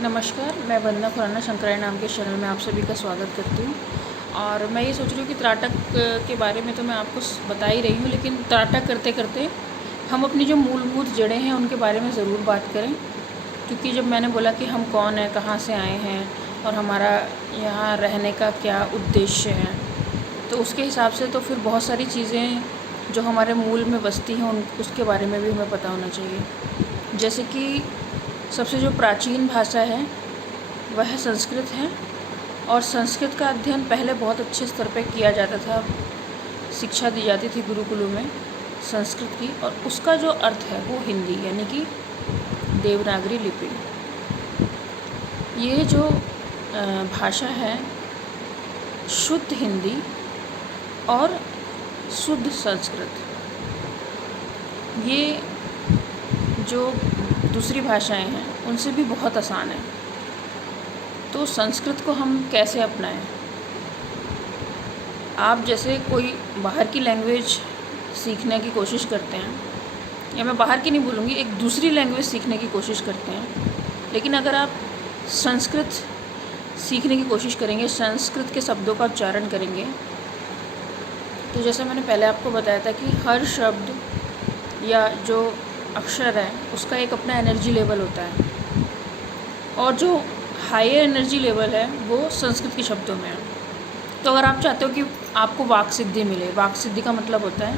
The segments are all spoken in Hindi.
नमस्कार, मैं वंदना खुराना शंकराय नाम के चैनल में आप सभी का स्वागत करती हूँ। और मैं ये सोच रही हूँ कि त्राटक के बारे में तो मैं आपको बता ही रही हूँ, लेकिन त्राटक करते करते हम अपनी जो मूलभूत जड़ें हैं उनके बारे में ज़रूर बात करें। क्योंकि जब मैंने बोला कि हम कौन हैं, कहाँ से आए हैं और हमारा यहाँ रहने का क्या उद्देश्य है, तो उसके हिसाब से तो फिर बहुत सारी चीज़ें जो हमारे मूल में बसती हैं उसके बारे में भी हमें पता होना चाहिए। जैसे कि सबसे जो प्राचीन भाषा है वह संस्कृत है, और संस्कृत का अध्ययन पहले बहुत अच्छे स्तर पर किया जाता था। शिक्षा दी जाती थी गुरुकुलों में संस्कृत की, और उसका जो अर्थ है वो हिंदी यानी कि देवनागरी लिपि। ये जो भाषा है शुद्ध हिंदी और शुद्ध संस्कृत, ये जो दूसरी भाषाएं हैं उनसे भी बहुत आसान है। तो संस्कृत को हम कैसे अपनाएं? आप जैसे कोई बाहर की लैंग्वेज सीखने की कोशिश करते हैं, या मैं बाहर की नहीं बोलूँगी, एक दूसरी लैंग्वेज सीखने की कोशिश करते हैं, लेकिन अगर आप संस्कृत सीखने की कोशिश करेंगे, संस्कृत के शब्दों का उच्चारण करेंगे, तो जैसे मैंने पहले आपको बताया था कि हर शब्द या जो अक्षर है उसका एक अपना एनर्जी लेवल होता है, और जो हायर एनर्जी लेवल है वो संस्कृत के शब्दों में है। तो अगर आप चाहते हो कि आपको वाक सिद्धि मिले, वाक सिद्धि का मतलब होता है,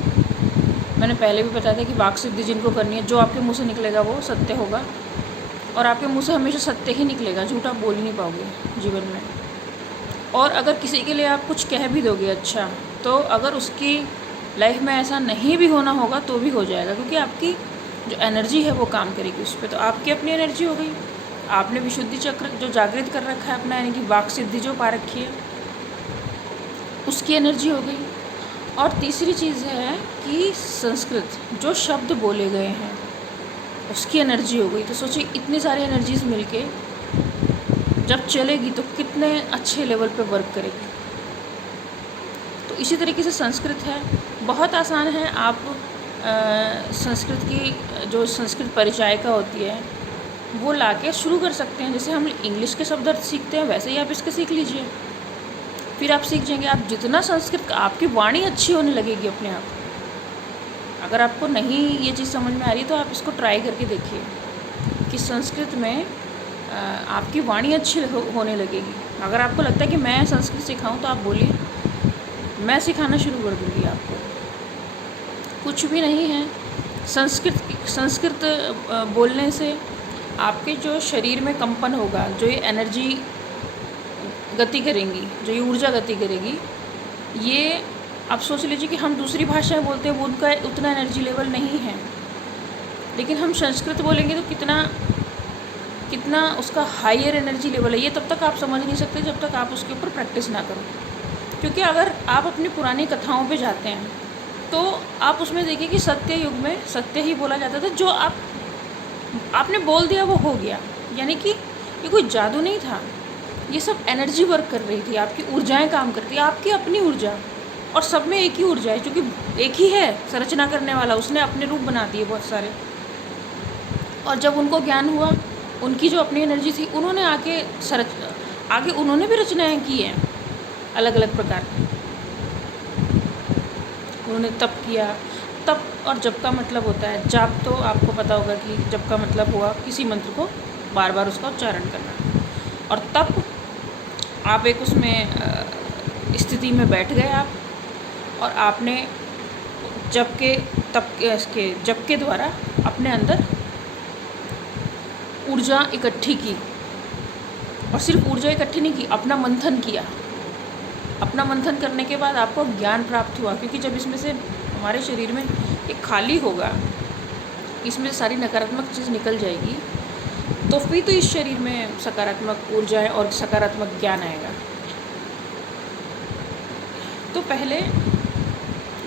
मैंने पहले भी बताया था कि वाक सिद्धि जिनको करनी है, जो आपके मुंह से निकलेगा वो सत्य होगा, और आपके मुंह से हमेशा सत्य ही निकलेगा, झूठ आप बोल ही नहीं पाओगे जीवन में। और अगर किसी के लिए आप कुछ कह भी दोगे अच्छा, तो अगर उसकी लाइफ में ऐसा नहीं भी होना होगा तो भी हो जाएगा, क्योंकि आपकी जो एनर्जी है वो काम करेगी उस पर। तो आपकी अपनी एनर्जी हो गई, आपने विशुद्धि चक्र जो जागृत कर रखा है अपना, यानी कि वाक सिद्धि जो पा रखी है, उसकी एनर्जी हो गई। और तीसरी चीज़ है कि संस्कृत जो शब्द बोले गए हैं उसकी एनर्जी हो गई। तो सोचिए इतनी सारी एनर्जीज मिलके जब चलेगी तो कितने अच्छे लेवल पे वर्क करेगी। तो इसी तरीके से संस्कृत है, बहुत आसान है। आप संस्कृत की जो संस्कृत परिचायिका होती है वो लाके शुरू कर सकते हैं। जैसे हम इंग्लिश के शब्द अर्थ सीखते हैं वैसे ही आप इसके सीख लीजिए, फिर आप सीख जाएंगे। आप जितना संस्कृत, आपकी वाणी अच्छी होने लगेगी अपने आप। अगर आपको नहीं ये चीज़ समझ में आ रही तो आप इसको ट्राई करके देखिए कि संस्कृत में आपकी वाणी अच्छी होने लगेगी। अगर आपको लगता है कि मैं संस्कृत सिखाऊं तो आप बोलिए, मैं सिखाना शुरू कर दूँगी आपको। कुछ भी नहीं है, संस्कृत बोलने से आपके जो शरीर में कंपन होगा, जो ये एनर्जी गति करेंगी, जो ये ऊर्जा गति करेगी, ये आप सोच लीजिए कि हम दूसरी भाषाएं बोलते हैं वो उनका उतना एनर्जी लेवल नहीं है, लेकिन हम संस्कृत बोलेंगे तो कितना कितना उसका हायर एनर्जी लेवल है। ये तब तक आप समझ नहीं सकते जब तक आप उसके ऊपर प्रैक्टिस ना करो। क्योंकि अगर आप अपनी पुरानी कथाओं पे जाते हैं तो आप उसमें देखिए कि सत्य युग में सत्य ही बोला जाता था, जो आपने बोल दिया वो हो गया। यानी कि ये कोई जादू नहीं था, ये सब एनर्जी वर्क कर रही थी, आपकी ऊर्जाएं काम करती है, आपकी अपनी ऊर्जा। और सब में एक ही ऊर्जा है, क्योंकि एक ही है संरचना करने वाला, उसने अपने रूप बना दिए बहुत सारे। और जब उनको ज्ञान हुआ, उनकी जो अपनी एनर्जी थी, उन्होंने आगे उन्होंने भी रचनाएँ की हैं अलग अलग प्रकार की। उन्होंने तप किया। तप और जप का मतलब होता है, जाप तो आपको पता होगा कि जप का मतलब हुआ किसी मंत्र को बार बार उसका उच्चारण करना, और तप आप एक उसमें स्थिति में बैठ गए आप, और आपने जप के द्वारा अपने अंदर ऊर्जा इकट्ठी की। और सिर्फ ऊर्जा इकट्ठी नहीं की, अपना मंथन किया। अपना मंथन करने के बाद आपको ज्ञान प्राप्त हुआ, क्योंकि जब इसमें से हमारे शरीर में एक खाली होगा, इसमें सारी नकारात्मक चीज़ निकल जाएगी, तो फिर तो इस शरीर में सकारात्मक ऊर्जा और सकारात्मक ज्ञान आएगा। तो पहले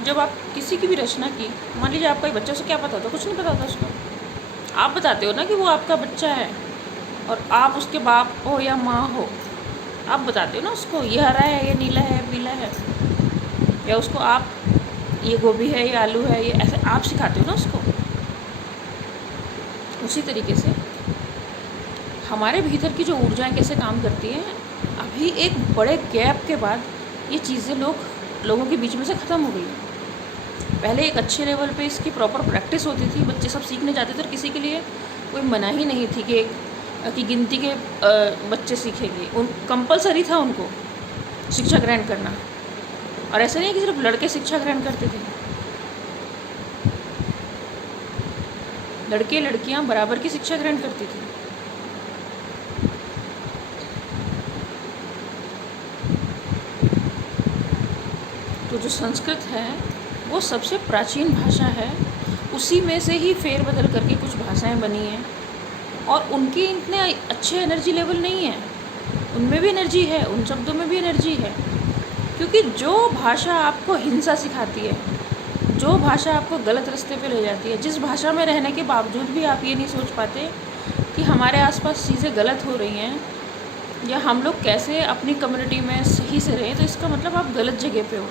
जब आप किसी की भी रचना की, मान लीजिए आपका बच्चा, उसे क्या पता होता? कुछ नहीं पता होता उसको। आप बताते हो ना कि वो आपका बच्चा है, और आप उसके बाप हो या माँ हो, आप बताते हो ना उसको ये हरा है, ये नीला है, पीला है, या उसको आप ये गोभी है, ये आलू है, ये ऐसे आप सिखाते हो ना उसको। उसी तरीके से हमारे भीतर की जो ऊर्जाएं कैसे काम करती हैं, अभी एक बड़े गैप के बाद ये चीज़ें लोगों के बीच में से ख़त्म हो गई हैं। पहले एक अच्छे लेवल पे इसकी प्रॉपर प्रैक्टिस होती थी, बच्चे सब सीखने जाते थे और किसी के लिए कोई मनाही नहीं थी कि गिनती के बच्चे सीखेंगे। उन कंपलसरी था उनको शिक्षा ग्रहण करना। और ऐसा नहीं है कि सिर्फ लड़के शिक्षा ग्रहण करते थे, लड़के लड़कियां बराबर की शिक्षा ग्रहण करती थी। तो जो संस्कृत है वो सबसे प्राचीन भाषा है, उसी में से ही फेरबदल करके कुछ भाषाएं बनी हैं। और उनकी इतने अच्छे एनर्जी लेवल नहीं है, उनमें भी एनर्जी है, उन शब्दों में भी एनर्जी है। क्योंकि जो भाषा आपको हिंसा सिखाती है, जो भाषा आपको गलत रास्ते पे ले जाती है, जिस भाषा में रहने के बावजूद भी आप ये नहीं सोच पाते कि हमारे आसपास चीज़ें गलत हो रही हैं या हम लोग कैसे अपनी कम्युनिटी में सही से रहें, तो इसका मतलब आप गलत जगह पे हो,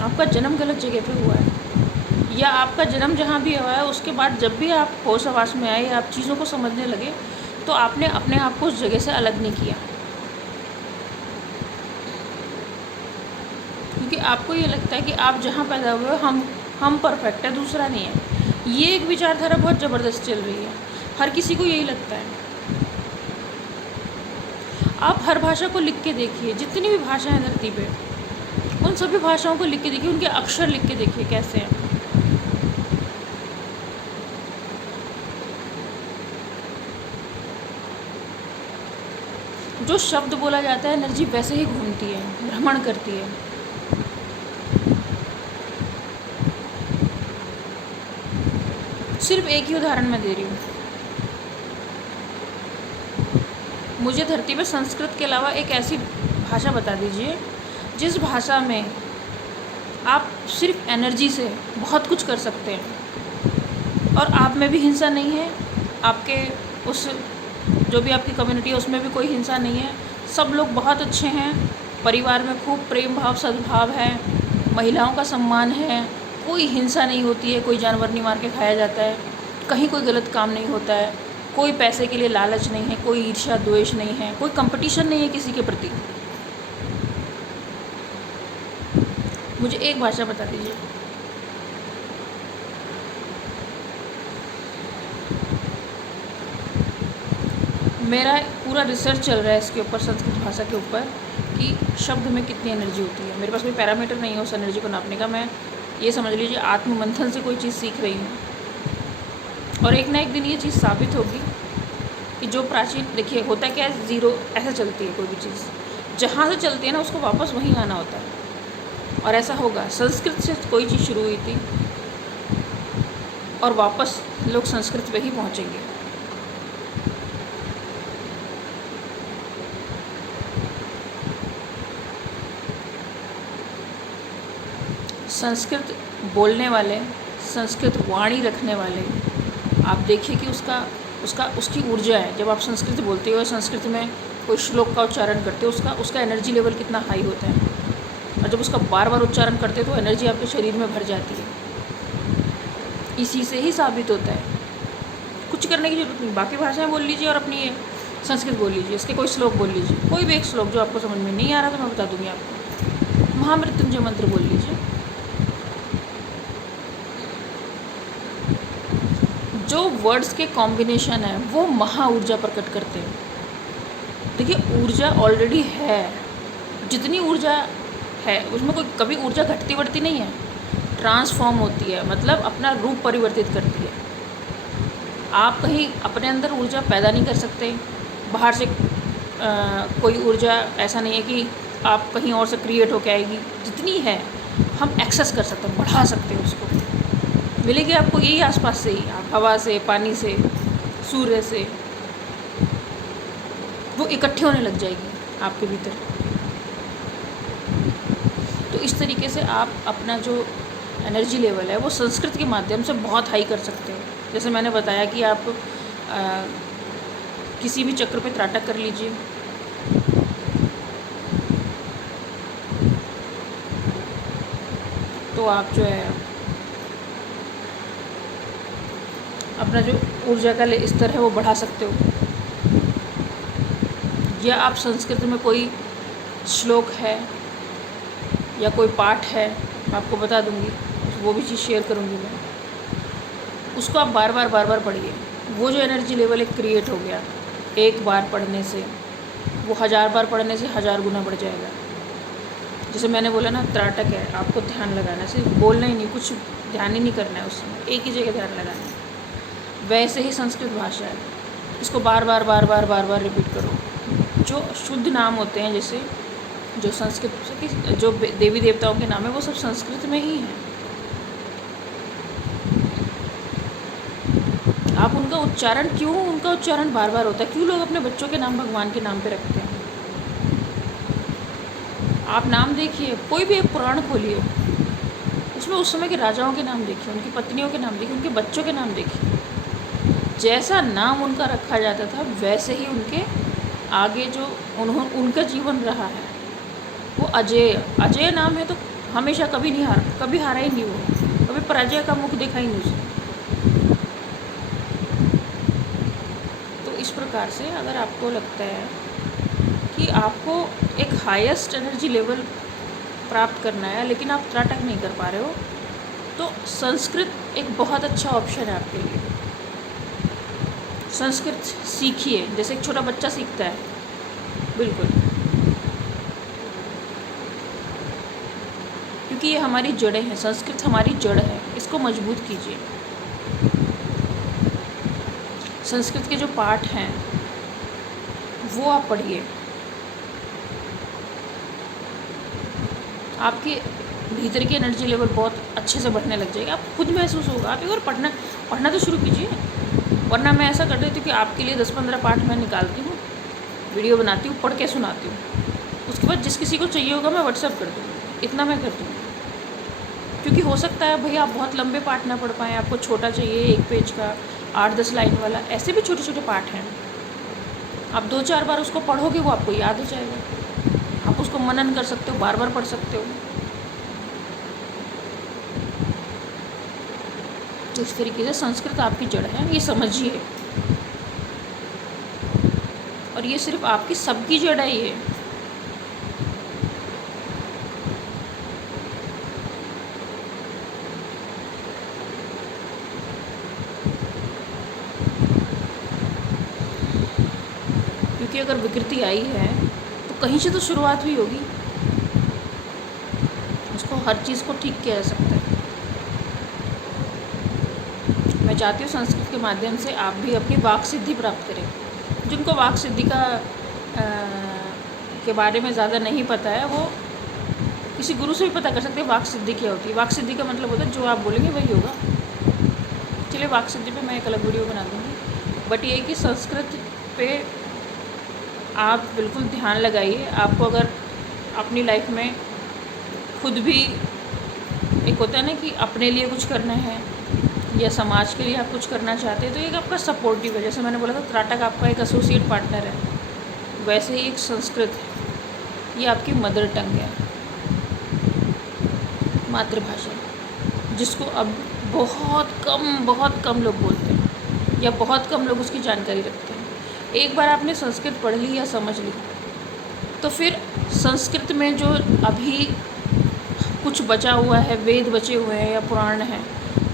आपका जन्म गलत जगह पे हुआ है। या आपका जन्म जहाँ भी हुआ है उसके बाद जब भी आप होश हवास में आए, आप चीज़ों को समझने लगे, तो आपने अपने आप को उस जगह से अलग नहीं किया। क्योंकि आपको ये लगता है कि आप जहाँ पैदा हुए हो हम परफेक्ट है, दूसरा नहीं है। ये एक विचारधारा बहुत ज़बरदस्त चल रही है, हर किसी को यही लगता है। आप हर भाषा को लिख के देखिए, जितनी भी भाषा है धरती पे, उन सभी भाषाओं को लिख के देखिए, उनके अक्षर लिख के देखिए कैसे हैं। जो शब्द बोला जाता है एनर्जी वैसे ही घूमती है, भ्रमण करती है। सिर्फ एक ही उदाहरण मैं दे रही हूँ। मुझे धरती पर संस्कृत के अलावा एक ऐसी भाषा बता दीजिए जिस भाषा में आप सिर्फ एनर्जी से बहुत कुछ कर सकते हैं और आप में भी हिंसा नहीं है, आपके उस जो भी आपकी कम्युनिटी है उसमें भी कोई हिंसा नहीं है, सब लोग बहुत अच्छे हैं, परिवार में खूब प्रेम भाव सद्भाव है, महिलाओं का सम्मान है, कोई हिंसा नहीं होती है, कोई जानवर नहीं मार के खाया जाता है, कहीं कोई गलत काम नहीं होता है, कोई पैसे के लिए लालच नहीं है, कोई ईर्ष्या द्वेष नहीं है, कोई कंपटीशन नहीं है किसी के प्रति। मुझे एक भाषा बता दीजिए। मेरा पूरा रिसर्च चल रहा है इसके ऊपर, संस्कृत भाषा के ऊपर, कि शब्द में कितनी एनर्जी होती है। मेरे पास कोई पैरामीटर नहीं है उस एनर्जी को नापने का। मैं ये समझ लीजिए आत्ममंथन से कोई चीज़ सीख रही हूँ और एक ना एक दिन ये चीज़ साबित होगी कि जो प्राचीन, देखिए होता क्या है, ज़ीरो ऐसे चलती है कोई भी चीज़, जहाँ से चलती है ना उसको वापस वहीं आना होता है। और ऐसा होगा, संस्कृत से कोई चीज़ शुरू हुई थी और वापस लोग संस्कृत पे ही पहुँचेंगे। संस्कृत बोलने वाले, संस्कृत वाणी रखने वाले, आप देखिए कि उसकी ऊर्जा है। जब आप संस्कृत बोलते हो, संस्कृत में कोई श्लोक का उच्चारण करते हो, उसका एनर्जी लेवल कितना हाई होता है, और जब उसका बार बार उच्चारण करते हो तो एनर्जी आपके शरीर में भर जाती है। इसी से ही साबित होता है, कुछ करने की जरूरत नहीं। बाकी भाषाएं बोल लीजिए और अपनी ये संस्कृत बोल लीजिए, इसके कोई श्लोक बोल लीजिए, कोई भी एक श्लोक जो आपको समझ में नहीं आ रहा तो मैं बता दूंगी आपको। महामृत्युंजय मंत्र बोल लीजिए। जो वर्ड्स के कॉम्बिनेशन है वो महा ऊर्जा प्रकट करते हैं। देखिए ऊर्जा ऑलरेडी है, जितनी ऊर्जा है उसमें कोई कभी ऊर्जा घटती बढ़ती नहीं है, ट्रांसफॉर्म होती है, मतलब अपना रूप परिवर्तित करती है। आप कहीं अपने अंदर ऊर्जा पैदा नहीं कर सकते, बाहर से कोई ऊर्जा ऐसा नहीं है कि आप कहीं और से क्रिएट होकर आएगी। जितनी है हम एक्सेस कर सकते हैं, बढ़ा सकते हैं, उसको मिलेगी आपको यही आसपास से ही, आप हवा से, पानी से, सूर्य से, वो इकट्ठे होने लग जाएगी आपके भीतर। तो इस तरीके से आप अपना जो एनर्जी लेवल है वो संस्कृत के माध्यम से बहुत हाई कर सकते हो। जैसे मैंने बताया कि आप किसी भी चक्र पे त्राटक कर लीजिए, तो आप जो है अपना जो ऊर्जा का स्तर है वो बढ़ा सकते हो, या आप संस्कृत में कोई श्लोक है या कोई पाठ है, मैं आपको बता दूंगी, वो भी चीज़ शेयर करूंगी मैं, उसको आप बार बार पढ़िए। वो जो एनर्जी लेवल एक क्रिएट हो गया एक बार पढ़ने से, वो 1000 बार पढ़ने से 1000 गुना बढ़ जाएगा। जैसे मैंने बोला ना, त्राटक है, आपको ध्यान लगाना है, सिर्फ बोलना ही नहीं, कुछ ध्यान ही नहीं करना है उस समय, एक ही जगह ध्यान लगाना है। वैसे ही संस्कृत भाषा है, इसको बार बार रिपीट करो। जो शुद्ध नाम होते हैं, जैसे जो संस्कृत की जो देवी देवताओं के नाम है, वो सब संस्कृत में ही हैं। आप उनका उच्चारण बार बार होता है, क्यों लोग अपने बच्चों के नाम भगवान के नाम पे रखते हैं? आप नाम देखिए, कोई भी एक पुराण खोलिए, उसमें उस समय के राजाओं के नाम देखिए, उनकी पत्नियों के नाम देखिए, उनके बच्चों के नाम देखिए। जैसा नाम उनका रखा जाता था, वैसे ही उनके आगे जो उनका जीवन रहा है, वो अजेय नाम है, तो हमेशा कभी हारा ही नहीं, वो कभी पराजय का मुख देखा ही नहीं उसने। तो इस प्रकार से अगर आपको लगता है कि आपको एक हाईएस्ट एनर्जी लेवल प्राप्त करना है, लेकिन आप त्राटक नहीं कर पा रहे हो, तो संस्कृत एक बहुत अच्छा ऑप्शन है आपके लिए। संस्कृत सीखिए, जैसे एक छोटा बच्चा सीखता है, बिल्कुल, क्योंकि ये हमारी जड़ें हैं, संस्कृत हमारी जड़ है, इसको मजबूत कीजिए। संस्कृत के जो पाठ हैं वो आप पढ़िए, आपके भीतर की एनर्जी लेवल बहुत अच्छे से बढ़ने लग जाएगी, आप खुद महसूस होगा। आप एक बार पढ़ना तो शुरू कीजिए, वरना मैं ऐसा कर देती हूँ कि आपके लिए 10-15 पाठ मैं निकालती हूँ, वीडियो बनाती हूँ, पढ़ के सुनाती हूँ, उसके बाद जिस किसी को चाहिए होगा मैं व्हाट्सअप कर दूँगी, इतना मैं करती हूँ। क्योंकि हो सकता है भैया आप बहुत लंबे पाठ ना पढ़ पाएँ, आपको छोटा चाहिए, 1 पेज का, 8-10 लाइन वाला, ऐसे भी छोटे छोटे पाठ हैं। आप 2-4 बार उसको पढ़ोगे, वो आपको याद हो जाएगा, आप उसको मनन कर सकते हो, बार बार पढ़ सकते हो। तो इस तरीके से संस्कृत आपकी जड़ है, ये समझिए। और ये सिर्फ आपकी सबकी जड़ है ये। क्योंकि अगर विकृति आई है तो कहीं से तो शुरुआत हुई होगी, उसको हर चीज़ को ठीक किया जा सकता है। मैं चाहती हूँ संस्कृत के माध्यम से आप भी अपनी वाक सिद्धि प्राप्त करें। जिनको वाक सिद्धि के बारे में ज़्यादा नहीं पता है, वो किसी गुरु से भी पता कर सकते हैं वाक सिद्धि क्या होती है। वाक सिद्धि का मतलब होता है जो आप बोलेंगे वही होगा। चलिए, वाक सिद्धि पे मैं एक अलग वीडियो बना दूँगी, बट ये कि संस्कृत पे आप बिल्कुल ध्यान लगाइए। आपको अगर अपनी लाइफ में खुद भी, एक होता है ना कि अपने लिए कुछ करना है या समाज के लिए आप कुछ करना चाहते हैं, तो एक आपका सपोर्टिव है। जैसे मैंने बोला था, त्राटक आपका एक एसोसिएट पार्टनर है, वैसे ही एक संस्कृत है, ये आपकी मदर टंग है, मातृभाषा, जिसको अब बहुत कम लोग बोलते हैं या बहुत कम लोग उसकी जानकारी रखते हैं। एक बार आपने संस्कृत पढ़ ली या समझ ली, तो फिर संस्कृत में जो अभी कुछ बचा हुआ है, वेद बचे हुए हैं या पुराण हैं,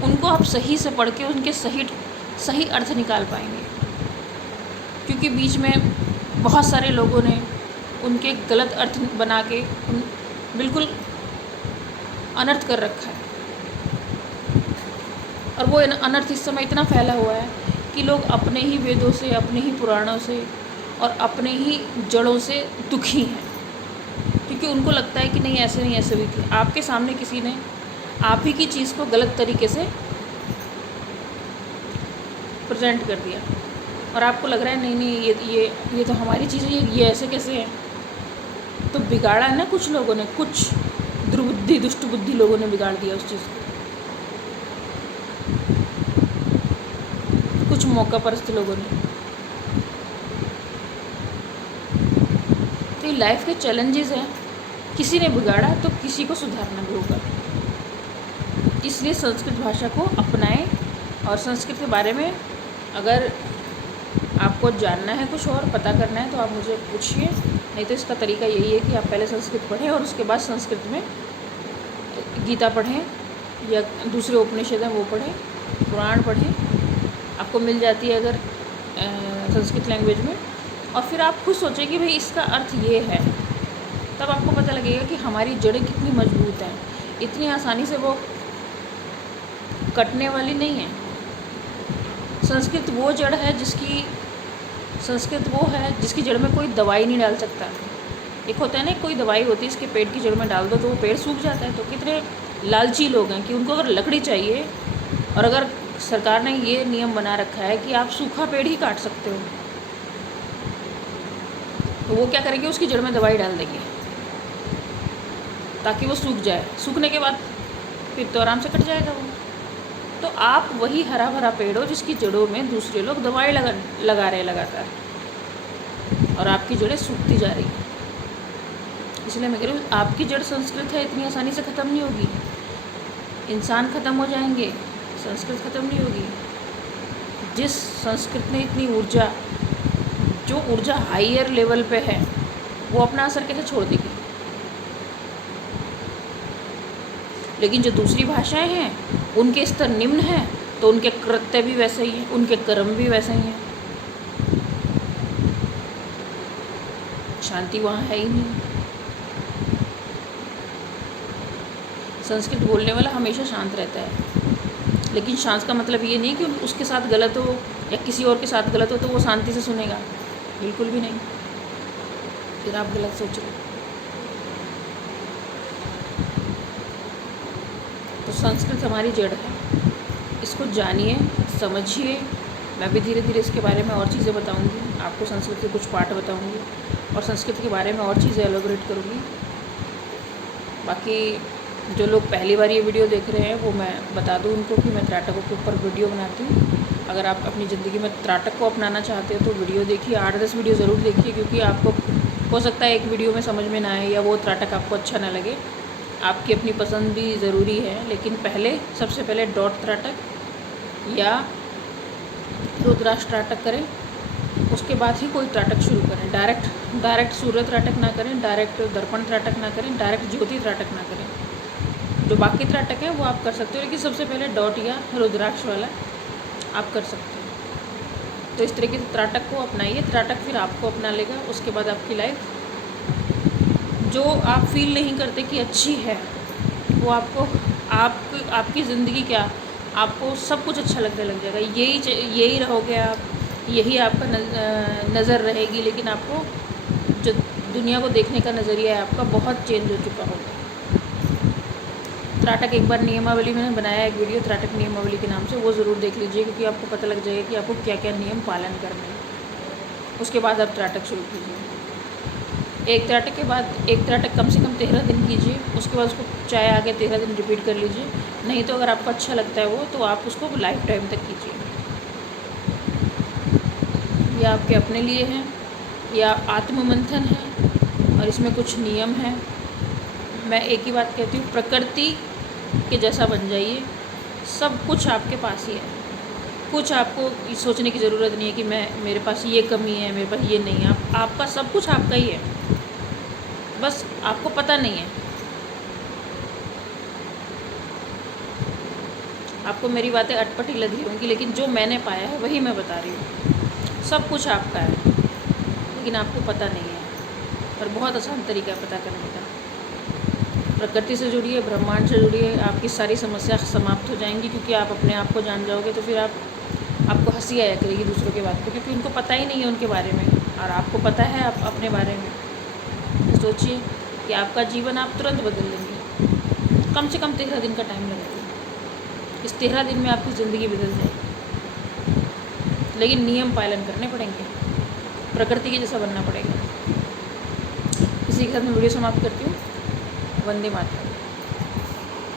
उनको आप सही से पढ़ के उनके सही अर्थ निकाल पाएंगे। क्योंकि बीच में बहुत सारे लोगों ने उनके गलत अर्थ बना के बिल्कुल अनर्थ कर रखा है, और वो अनर्थ इस समय इतना फैला हुआ है कि लोग अपने ही वेदों से, अपने ही पुराणों से और अपने ही जड़ों से दुखी हैं, क्योंकि उनको लगता है कि नहीं, ऐसे हुई थी। आपके सामने किसी ने आप ही की चीज़ को गलत तरीके से प्रेजेंट कर दिया, और आपको लग रहा है नहीं, ये तो हमारी चीज़ है, ये ऐसे कैसे है। तो बिगाड़ा है ना कुछ लोगों ने, कुछ दुष्ट बुद्धि लोगों ने बिगाड़ दिया उस चीज़ को, कुछ मौका परस्त लोगों ने। तो ये लाइफ के चैलेंजेस हैं, किसी ने बिगाड़ा तो किसी को सुधारना भी होगा। इसलिए संस्कृत भाषा को अपनाएं और संस्कृत के बारे में अगर आपको जानना है कुछ और पता करना है तो आप मुझे पूछिए, नहीं तो इसका तरीका यही है कि आप पहले संस्कृत पढ़ें और उसके बाद संस्कृत में गीता पढ़ें या दूसरे उपनिषद हैं वो पढ़ें, पुराण पढ़ें, आपको मिल जाती है अगर संस्कृत लैंग्वेज में। और फिर आप खुद सोचें कि भाई इसका अर्थ ये है, तब आपको पता लगेगा कि हमारी जड़ें कितनी मजबूत हैं। इतनी आसानी से वो कटने वाली नहीं है। संस्कृत वो जड़ है जिसकी जड़ में कोई दवाई नहीं डाल सकता। एक होता है ना, कोई दवाई होती है इसके पेड़ की जड़ में डाल दो तो वो पेड़ सूख जाता है। तो कितने लालची लोग हैं कि उनको अगर लकड़ी चाहिए, और अगर सरकार ने ये नियम बना रखा है कि आप सूखा पेड़ ही काट सकते हो, तो वो क्या करेंगे, उसकी जड़ में दवाई डाल देंगे ताकि वो सूख जाए। सूखने के बाद फिर तो आराम से कट जाएगा वो। तो आप वही हरा भरा पेड़ हो जिसकी जड़ों में दूसरे लोग दवाई लगा रहे हैं लगातार, और आपकी जड़ें सूखती जा रही हैं। इसलिए मैं कह रही हूँ, आपकी जड़ संस्कृत है, इतनी आसानी से ख़त्म नहीं होगी। इंसान ख़त्म हो जाएंगे, संस्कृत ख़त्म नहीं होगी। जिस संस्कृत में इतनी ऊर्जा, जो ऊर्जा हायर लेवल पे है, वो अपना असर कैसे छोड़ देगी। लेकिन जो दूसरी भाषाएं हैं उनके स्तर निम्न हैं, तो उनके कृत्य भी वैसे ही हैं, उनके कर्म भी वैसे ही हैं। शांति वहाँ है ही नहीं। संस्कृत बोलने वाला हमेशा शांत रहता है, लेकिन शांत का मतलब ये नहीं कि उसके साथ गलत हो या किसी और के साथ गलत हो तो वो शांति से सुनेगा, बिल्कुल भी नहीं। फिर आप गलत सोच रहे हो। तो संस्कृत हमारी जड़ है, इसको जानिए, समझिए। मैं भी धीरे धीरे इसके बारे में और चीज़ें बताऊंगी, आपको संस्कृत के कुछ पाठ बताऊंगी और संस्कृत के बारे में और चीज़ें एलोबरेट करूंगी। बाकी जो लोग पहली बार ये वीडियो देख रहे हैं, वो मैं बता दूं उनको कि मैं त्राटकों के ऊपर वीडियो बनाती हूँ। अगर आप अपनी ज़िंदगी में त्राटक को अपनाना चाहते हो तो वीडियो देखिए, 8-10 वीडियो ज़रूर देखिए, क्योंकि आपको हो सकता है एक वीडियो में समझ में ना आए या वो त्राटक आपको अच्छा ना लगे। आपकी अपनी पसंद भी ज़रूरी है, लेकिन सबसे पहले डॉट त्राटक या रुद्राक्ष त्राटक करें, उसके बाद ही कोई त्राटक शुरू करें। डायरेक्ट सूर्य त्राटक ना करें, डायरेक्ट दर्पण त्राटक ना करें, डायरेक्ट ज्योति त्राटक ना करें। जो बाकी त्राटक हैं वो आप कर सकते हो, लेकिन सबसे पहले डॉट या रुद्राक्ष वाला आप कर सकते हो। तो इस तरीके से त्राटक को अपनाइए, त्राटक फिर आपको अपना लेगा। उसके बाद आपकी लाइफ जो आप फील नहीं करते कि अच्छी है, वो आपकी ज़िंदगी क्या, आपको सब कुछ अच्छा लगने लग जाएगा। यही रहोगे आप, यही आपका नज़र रहेगी, लेकिन आपको जो दुनिया को देखने का नज़रिया है आपका बहुत चेंज हो चुका होगा। त्राटक एक बार नियमावली मैंने बनाया एक वीडियो, त्राटक नियमावली के नाम से, वो ज़रूर देख लीजिए, क्योंकि आपको पता लग जाएगा कि आपको क्या क्या नियम पालन करने हैं। उसके बाद आप त्राटक शुरू कीजिए। एक त्राटक कम से कम 13 दिन कीजिए, उसके बाद उसको चाहे आगे 13 दिन रिपीट कर लीजिए। नहीं तो अगर आपको अच्छा लगता है वो, तो आप उसको लाइफ टाइम तक कीजिए। यह आपके अपने लिए है, या आत्ममंथन है, और इसमें कुछ नियम हैं। मैं एक ही बात कहती हूँ, प्रकृति के जैसा बन जाइए। सब कुछ आपके पास ही है, कुछ आपको सोचने की ज़रूरत नहीं है कि मेरे पास ये कमी है, मेरे पास ये नहीं है। आपका सब कुछ आपका ही है, बस आपको पता नहीं है। आपको मेरी बातें अटपटी लग रही होंगी, लेकिन जो मैंने पाया है वही मैं बता रही हूँ। सब कुछ आपका है, लेकिन आपको पता नहीं है। पर बहुत आसान तरीका है पता करने का। प्रकृति से जुड़िए, ब्रह्मांड से जुड़िए, आपकी सारी समस्या समाप्त हो जाएंगी, क्योंकि आप अपने आप को जान जाओगे। तो फिर आपको हंसी आया करेगी दूसरों के बात पे, क्योंकि उनको पता ही नहीं है उनके बारे में, और आपको पता है आप अपने बारे में। तो सोचिए कि आपका जीवन आप तुरंत बदल लेंगे। कम से कम 13 दिन का टाइम लगेगा। इस 13 दिन में आपकी ज़िंदगी बदल जाएगी, लेकिन नियम पालन करने पड़ेंगे, प्रकृति के जैसा बनना पड़ेगा। इसी के साथ मैं वीडियो समाप्त करती हूँ। वंदे मातरम।